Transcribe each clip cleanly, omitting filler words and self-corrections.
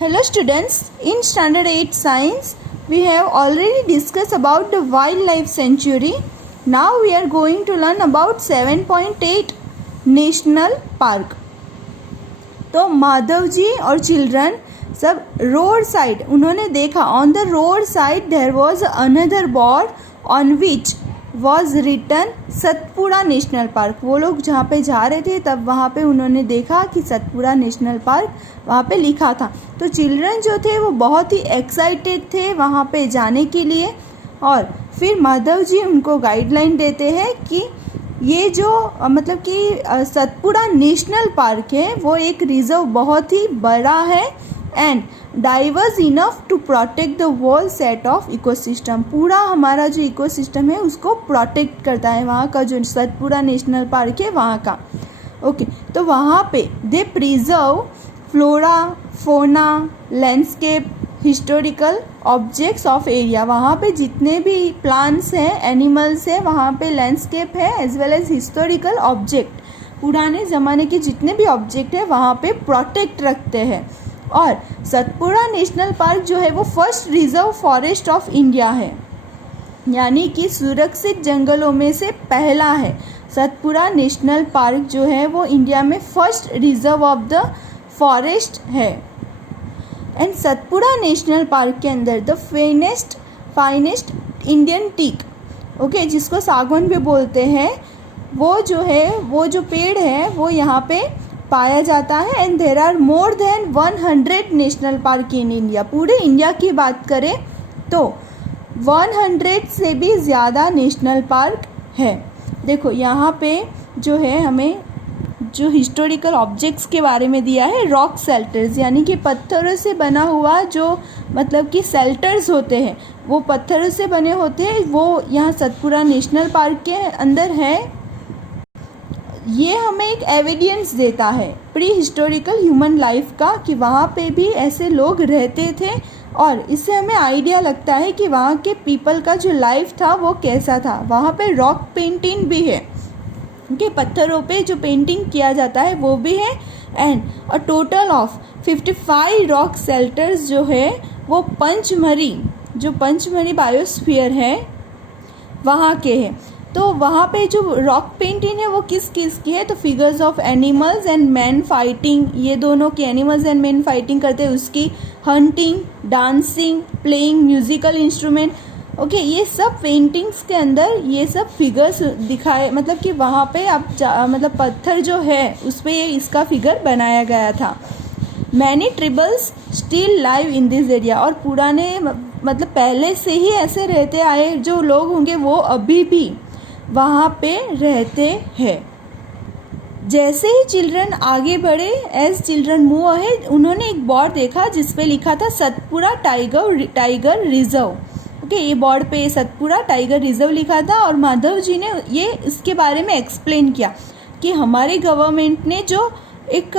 Hello students, in standard 8 science we have already discussed about the wildlife sanctuary. Now we are going to learn about 7.8 national park. तो माधव जी और children सब road side उन्होंने देखा, on the road side there was another board on which was written Satpura national park. वो लोग जहाँ पे जा रहे थे तब वहाँ पे उन्होंने देखा कि सतपुड़ा नेशनल पार्क वहाँ पे लिखा था. तो चिल्ड्रन जो थे वो बहुत ही एक्साइटेड थे वहाँ पे जाने के लिए. और फिर माधव जी उनको गाइडलाइन देते हैं कि ये जो मतलब कि सतपुड़ा नेशनल पार्क है वो एक रिजर्व बहुत ही बड़ा है and diverse enough to protect the whole set of ecosystem. पूरा हमारा जो इकोसिस्टम है उसको प्रोटेक्ट करता है वहाँ का जो सतपुड़ा नेशनल पार्क है वहाँ का. ओके तो वहाँ पे they preserve flora fauna landscape historical objects of area. वहाँ पे जितने भी प्लांट्स हैं एनिमल्स हैं वहाँ पे लैंडस्केप है as well as historical object, पुराने ज़माने के जितने भी ऑब्जेक्ट है वहाँ पे प्रोटेक्ट रखते हैं. और सतपुड़ा नेशनल पार्क जो है वो first reserve forest of India है, यानी कि सुरक्षित जंगलों में से पहला है. सतपुड़ा नेशनल पार्क जो है वो इंडिया में first reserve of the forest है. एंड सतपुड़ा नेशनल पार्क के अंदर the finest Indian teak, okay, जिसको सागौन भी बोलते हैं, वो जो पेड़ है वो यहाँ पे पाया जाता है. And there are more than 100 national park in India. पूरे इंडिया की बात करें तो 100 से भी ज़्यादा नेशनल पार्क है. देखो यहाँ पे जो है हमें जो हिस्टोरिकल ऑब्जेक्ट्स के बारे में दिया है, रॉक शेल्टर्स, यानी कि पत्थरों से बना हुआ जो मतलब कि शेल्टर्स होते हैं वो पत्थरों से बने होते हैं, वो यहाँ सतपुड़ा नेशनल पार्क के अंदर है. ये हमें एक एविडेंस देता है प्री हिस्टोरिकल ह्यूमन लाइफ का कि वहाँ पे भी ऐसे लोग रहते थे. और इससे हमें आइडिया लगता है कि वहाँ के पीपल का जो लाइफ था वो कैसा था. वहाँ पे रॉक पेंटिंग भी है, क्योंकि पत्थरों पे जो पेंटिंग किया जाता है वो भी है. And a total of 55 rock shelters जो है वो पंचमढ़ी बायोस्फीयर है वहाँ के हैं. तो वहाँ पे जो रॉक पेंटिंग है वो किस की है, तो figures of animals and man fighting, ये दोनों की एनिमल्स एंड मैन फाइटिंग करते हैं, उसकी hunting, dancing, playing musical instrument. Okay ये सब पेंटिंग्स के अंदर ये सब फिगर्स दिखाए, मतलब कि वहाँ पे आप मतलब पत्थर जो है उस पर ये इसका फिगर बनाया गया था. Many tribals still live in this area. और पुराने मतलब पहले से ही ऐसे रहते आए जो लोग होंगे वो अभी भी वहाँ पे रहते हैं. जैसे ही चिल्ड्रन आगे बढ़े, एज चिल्ड्रन मूव अहेड, उन्होंने एक बोर्ड देखा जिस पे लिखा था सतपुड़ा टाइगर रिजर्व. ओके ये बोर्ड पे सतपुड़ा टाइगर रिजर्व लिखा था और माधव जी ने ये इसके बारे में एक्सप्लेन किया कि हमारे गवर्नमेंट ने जो एक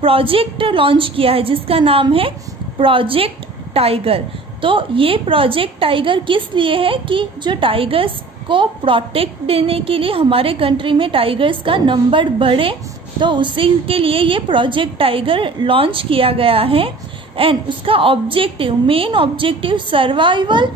प्रोजेक्ट लॉन्च किया है जिसका नाम है प्रोजेक्ट टाइगर. तो ये प्रोजेक्ट टाइगर किस लिए है कि जो टाइगर्स को प्रोटेक्ट देने के लिए हमारे कंट्री में टाइगर्स का नंबर बढ़े, तो उसी के लिए ये प्रोजेक्ट टाइगर लॉन्च किया गया है. एंड उसका main objective survival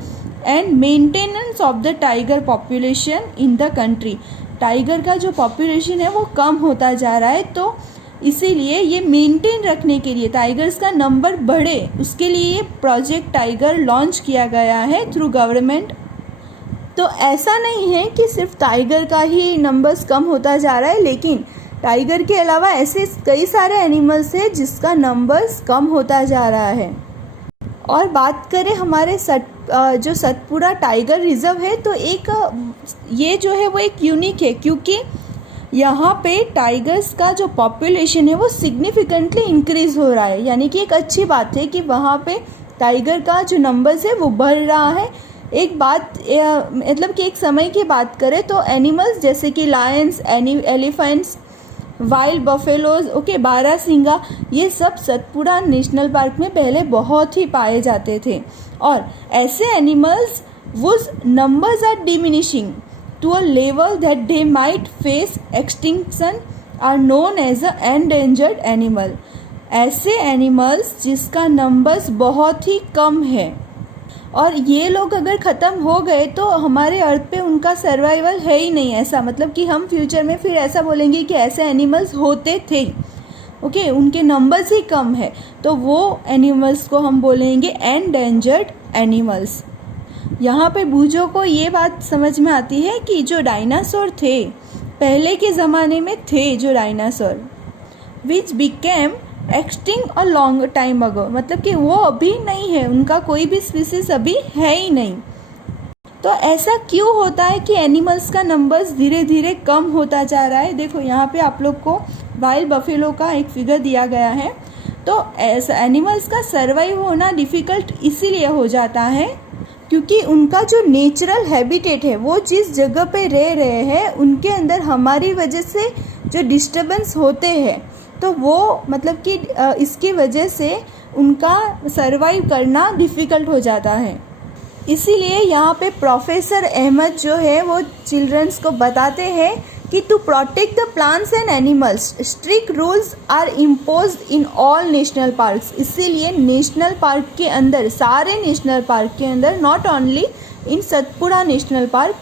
and maintenance of the tiger population in the country. Tiger का जो पॉपुलेशन है वो कम होता जा रहा है, तो इसीलिए ये मेंटेन रखने के लिए टाइगर्स का नंबर बढ़े उसके लिए ये प्रोजेक्ट टाइगर लॉन्च किया गया है थ्रू गवर्नमेंट. तो ऐसा नहीं है कि सिर्फ टाइगर का ही नंबर्स कम होता जा रहा है, लेकिन टाइगर के अलावा ऐसे कई सारे एनिमल्स हैं जिसका नंबर्स कम होता जा रहा है. और बात करें हमारे जो सतपुड़ा टाइगर रिजर्व है, तो एक ये जो है वो एक यूनिक है, क्योंकि यहाँ पे टाइगर्स का जो पॉपुलेशन है वो सिग्निफिकेंटली इंक्रीज हो रहा है. यानी कि एक अच्छी बात है कि वहाँ पे टाइगर का जो नंबर्स है वो बढ़ रहा है. एक बात मतलब कि एक समय की बात करें तो एनिमल्स जैसे कि lions, elephants, wild buffaloes, okay, बारहसिंगा, ये सब सतपुड़ा नेशनल पार्क में पहले बहुत ही पाए जाते थे. और ऐसे animals whose numbers are diminishing to a level that they might face extinction are known as a endangered animal. ऐसे एनिमल्स जिसका नंबर्स बहुत ही कम है, और ये लोग अगर ख़त्म हो गए तो हमारे अर्थ पे उनका सर्वाइवल है ही नहीं। ऐसा मतलब कि हम फ्यूचर में फिर ऐसा बोलेंगे कि ऐसे एनिमल्स होते थे, ओके, उनके नंबर्स ही कम है, तो वो एनिमल्स को हम बोलेंगे एंडेंजर्ड एनिमल्स। यहाँ पे बूझो को ये बात समझ में आती है कि जो डायनासोर थे, पहले के ज़माने में थे जो dinosaur, which became extinct a long time ago, मतलब कि वो अभी नहीं है, उनका कोई भी स्पीसीज अभी है ही नहीं। तो ऐसा क्यों होता है कि एनिमल्स का नंबर्स धीरे धीरे कम होता जा रहा है? देखो यहाँ पे आप लोग को वाइल्ड बफेलो का एक फिगर दिया गया है। तो ऐसा एनिमल्स का सर्वाइव होना डिफ़िकल्ट इसीलिए हो जाता है क्योंकि उनका जो नेचुरल हैबिटेट है, वो जिस जगह पे रह रहे हैं, उनके अंदर हमारी वजह से जो डिस्टर्बेंस होते हैं, तो वो मतलब कि इसकी वजह से उनका सर्वाइव करना डिफ़िकल्ट हो जाता है। इसीलिए यहाँ पे प्रोफेसर अहमद जो है वो चिल्ड्रंस को बताते हैं कि to protect the plants and animals strict rules are imposed in all national parks. इसीलिए नेशनल पार्क के अंदर, सारे नेशनल पार्क के अंदर, not only in Satpura national park,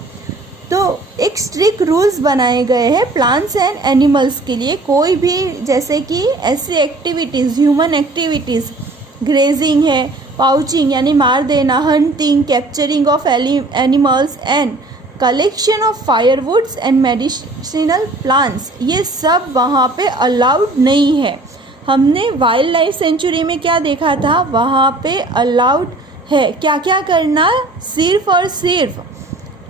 तो एक स्ट्रिक्ट रूल्स बनाए गए हैं प्लांट्स एंड एनिमल्स के लिए। कोई भी जैसे कि ऐसी एक्टिविटीज़, ह्यूमन एक्टिविटीज़, ग्रेजिंग है, पाउचिंग यानी मार देना, hunting, capturing of animals and collection of firewoods and medicinal plants, ये सब वहाँ पे अलाउड नहीं है। हमने वाइल्ड लाइफ सेंचुरी में क्या देखा था, वहाँ पे अलाउड है क्या क्या करना, सिर्फ और सिर्फ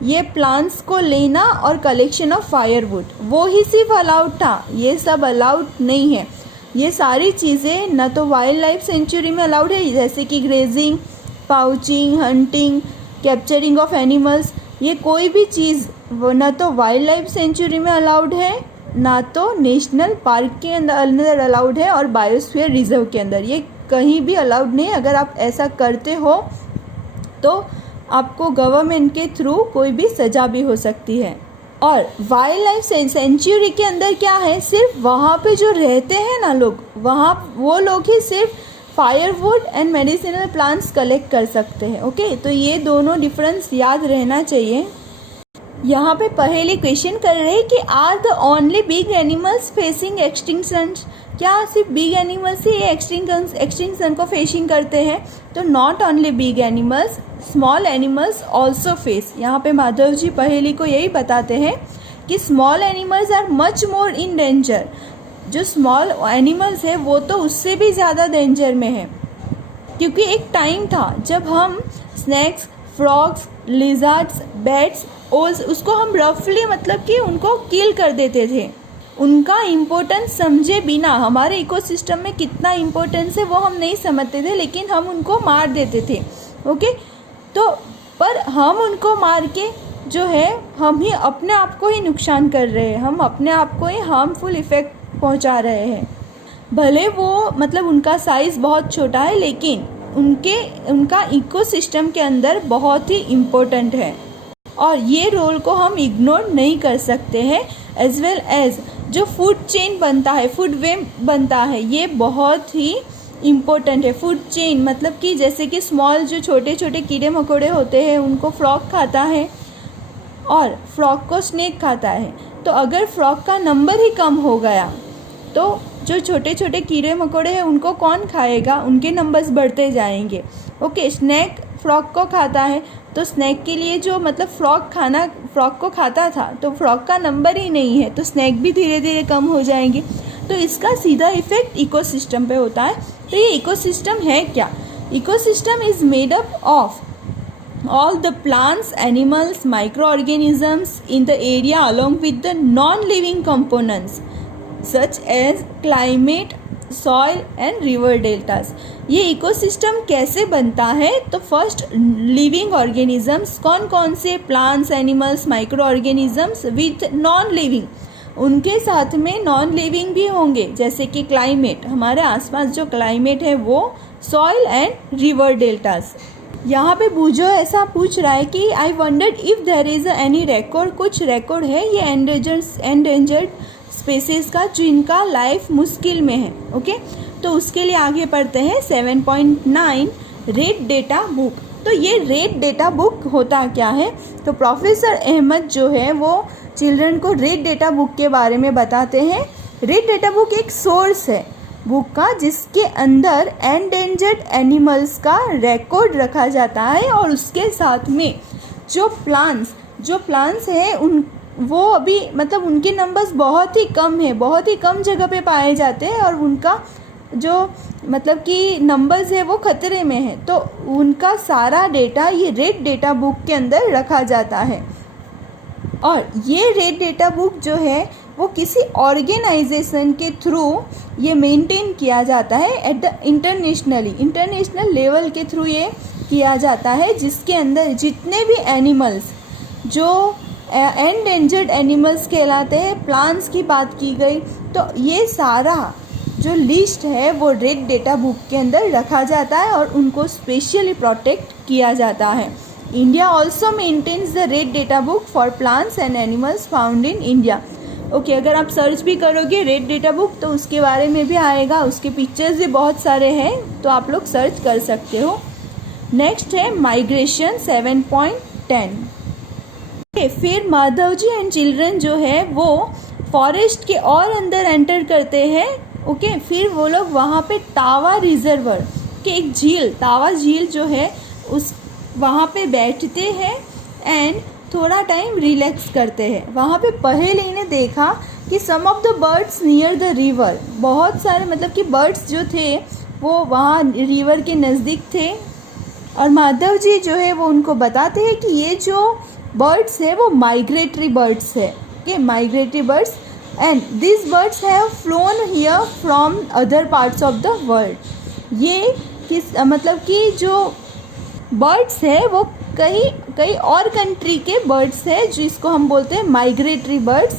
ये प्लांट्स को लेना और कलेक्शन ऑफ फायरवुड, वो ही सिर्फ अलाउड था, ये सब अलाउड नहीं है। ये सारी चीज़ें न तो वाइल्ड लाइफ सेंचुरी में अलाउड है, जैसे कि grazing, pouching, hunting, capturing of animals, ये कोई भी चीज़ न तो वाइल्ड लाइफ सेंचुरी में अलाउड है, ना तो नेशनल पार्क के अंदर अलाउड है, और बायोस्फीयर रिजर्व के अंदर ये कहीं भी अलाउड नहीं। अगर आप ऐसा करते हो तो आपको गवर्नमेंट के थ्रू कोई भी सज़ा भी हो सकती है। और वाइल्ड लाइफ सेंचुरी के अंदर क्या है, सिर्फ वहाँ पे जो रहते हैं ना लोग, वहाँ वो लोग ही सिर्फ firewood and medicinal plants collect कर सकते हैं, ओके। तो ये दोनों डिफरेंस याद रहना चाहिए। यहाँ पे पहले क्वेश्चन कर रहे हैं कि are the only big animals facing extinction, क्या सिर्फ बिग एनिमल्स ही एक्सटिंक्शन को फेसिंग करते हैं? तो not only big animals, small animals also face. यहाँ पे माधव जी पहेली को यही बताते हैं कि small animals are much more in danger. जो स्मॉल एनिमल्स है वो तो उससे भी ज़्यादा डेंजर में है, क्योंकि एक टाइम था जब हम स्नैक्स, फ्रॉग्स, लिजर्ड्स, बैट्स, ओल्स, उसको हम रफली मतलब कि उनको किल कर देते थे। उनका इम्पोर्टेंस समझे बिना, हमारे इकोसिस्टम में कितना इम्पोर्टेंस है वो हम नहीं समझते थे, लेकिन हम उनको मार देते थे, ओके। तो पर हम उनको मार के जो है हम ही अपने आप को ही नुकसान कर रहे हैं, हम अपने आप को ही हार्मफुल इफ़ेक्ट पहुंचा रहे हैं। भले वो मतलब उनका साइज़ बहुत छोटा है, लेकिन उनका इकोसिस्टम के अंदर बहुत ही इम्पोर्टेंट है, और ये रोल को हम इग्नोर नहीं कर सकते हैं। एज वेल एज जो फूड चेन बनता है, फूड वेब बनता है, ये बहुत ही इम्पोर्टेंट है। फूड चेन मतलब कि जैसे कि स्मॉल जो छोटे छोटे कीड़े मकोड़े होते हैं उनको फ्रॉग खाता है, और फ्रॉग को स्नेक खाता है। तो अगर फ्रॉग का नंबर ही कम हो गया तो जो छोटे छोटे कीड़े मकोड़े हैं उनको कौन खाएगा, उनके नंबर्स बढ़ते जाएंगे, ओके। स्नेक फ्रॉग को खाता है, तो स्नेक के लिए जो मतलब फ्रॉग को खाता था, तो फ्रॉग का नंबर ही नहीं है, तो स्नेक भी धीरे धीरे कम हो जाएंगे। तो इसका सीधा इफेक्ट इकोसिस्टम पे होता है। तो ये इकोसिस्टम है क्या? Ecosystem is made up of all the plants, animals, microorganisms in the area along with the non-living components such as climate, soil and river deltas। ये इकोसिस्टम कैसे बनता है? तो फर्स्ट लिविंग ऑर्गेनिजम्स, कौन कौन से? Plants, animals, micro organisms with non living, उनके साथ में नॉन लिविंग भी होंगे, जैसे कि क्लाइमेट, हमारे आसपास जो क्लाइमेट है वो, सॉइल एंड रिवर डेल्टास। यहाँ पे बूझो ऐसा पूछ रहा है कि I wondered if there is any record, कुछ रिकॉर्ड है ये एंडेंजर्ड स्पेसीज का जो इनका लाइफ मुश्किल में है, ओके। तो उसके लिए आगे पढ़ते हैं 7.9 रेड डेटा बुक। तो ये रेड डेटा बुक होता क्या है? तो प्रोफेसर अहमद जो है वो चिल्ड्रन को रेड डेटा बुक के बारे में बताते हैं। रेड डेटा बुक एक सोर्स है बुक का जिसके अंदर एंडेंजर्ड एनिमल्स का रिकॉर्ड रखा जाता है और उसके साथ में जो प्लांट्स हैं उन वो अभी मतलब उनके नंबर्स बहुत ही कम है, बहुत ही कम जगह पे पाए जाते हैं और उनका जो मतलब कि नंबर्स है वो खतरे में है, तो उनका सारा डेटा ये रेड डेटा बुक के अंदर रखा जाता है। और ये रेड डेटा बुक जो है वो किसी ऑर्गेनाइजेशन के थ्रू ये मेंटेन किया जाता है एट द इंटरनेशनल लेवल के थ्रू ये किया जाता है, जिसके अंदर जितने भी एनिमल्स जो एंडेंजर्ड एनिमल्स कहलाते हैं, प्लांट्स की बात की गई, तो ये सारा जो लिस्ट है वो रेड डेटा बुक के अंदर रखा जाता है और उनको स्पेशली प्रोटेक्ट किया जाता है। India also maintains the red data book for plants and animals found in India. Okay, अगर आप सर्च भी करोगे रेड डेटा बुक तो उसके बारे में भी आएगा, उसके पिक्चर्स भी बहुत सारे हैं, तो आप लोग सर्च कर सकते हो। नेक्स्ट है माइग्रेशन 7.10। फिर माधव जी एंड चिल्ड्रन जो है वो फॉरेस्ट के और अंदर एंटर करते हैं। ओके, फिर वो लोग वहाँ पे तावा रिजर्वर के एक झील, तावा झील जो है उस वहाँ पे बैठते हैं एंड थोड़ा टाइम रिलैक्स करते हैं। वहाँ पे पहले इन्हें देखा कि some of the birds near the river, बहुत सारे मतलब कि बर्ड्स जो थे वो वहाँ रिवर के नज़दीक थे और माधव जी जो है वो उनको बताते हैं कि ये जो बर्ड्स है वो माइग्रेटरी बर्ड्स है। Okay, migratory birds and this birds have phloem here from other parts of the world. ये किस मतलब कि जो बर्ड्स है वो कई और कंट्री के बर्ड्स है जिसको हम बोलते हैं माइग्रेटरी बर्ड्स।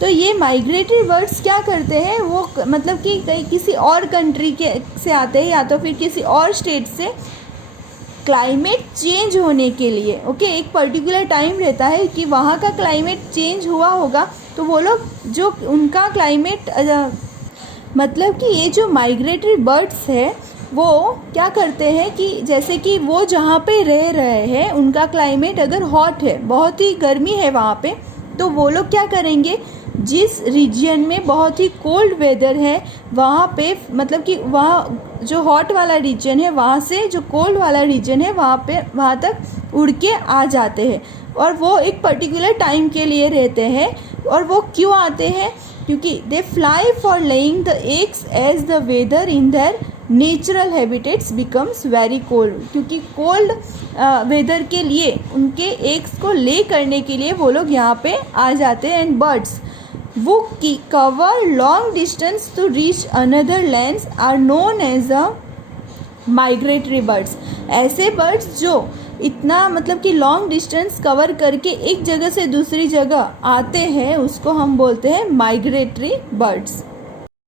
तो ये माइग्रेटरी बर्ड्स क्या करते हैं, वो मतलब कि कहीं किसी और कंट्री के से आते हैं या तो फिर किसी और स्टेट से क्लाइमेट चेंज होने के लिए। ओके, एक पर्टिकुलर टाइम रहता है कि वहाँ का क्लाइमेट चेंज हुआ होगा, तो वो लोग जो उनका क्लाइमेट मतलब कि ये जो माइग्रेटरी बर्ड्स है वो क्या करते हैं कि जैसे कि वो जहाँ पे रह रहे हैं उनका क्लाइमेट अगर हॉट है, बहुत ही गर्मी है वहाँ पे, तो वो लोग क्या करेंगे, जिस रीजन में बहुत ही कोल्ड वेदर है वहाँ पे मतलब कि वहाँ जो हॉट वाला रीजन है वहाँ से जो कोल्ड वाला रीजन है वहाँ तक उड़ के आ जाते हैं और वो एक पर्टिकुलर टाइम के लिए रहते हैं। और वो क्यों आते हैं, क्योंकि they fly for laying the eggs as the weather in their natural habitats becomes very cold. क्योंकि कोल्ड वेदर के लिए उनके एग्स को ले करने के लिए वो लोग यहाँ पे आ जाते हैं। एंड बर्ड्स वो cover long distance to reach another lands are known as a migratory birds. ऐसे बर्ड्स जो इतना मतलब कि लॉन्ग डिस्टेंस कवर करके एक जगह से दूसरी जगह आते हैं उसको हम बोलते हैं माइग्रेटरी बर्ड्स।